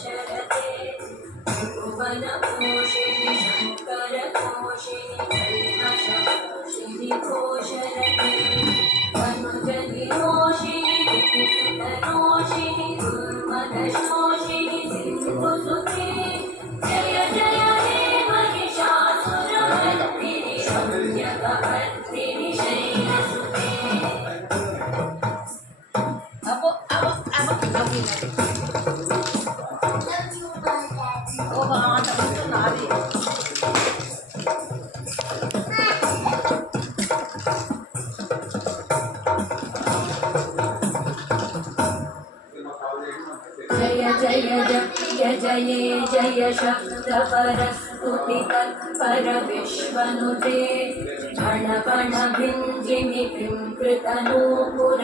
शरते भुवनपोषिणि शङ्करपोषिणि कल्मषपोषिणि घोषरते अनुजनिरोषिणि विधिसुतरोषिणि दुर्मदशोषिणि सिन्धुसुते जय जय हे Mahishasuramardini शम्यकपर्दिनि शैलसुते Apo, lagi. Oh, baka tapos ito nari. जय जय जय जय जय शब्द परस्तुति तत्पर विश्वनुते गण गण भिञ्जिमि कृतनूपुर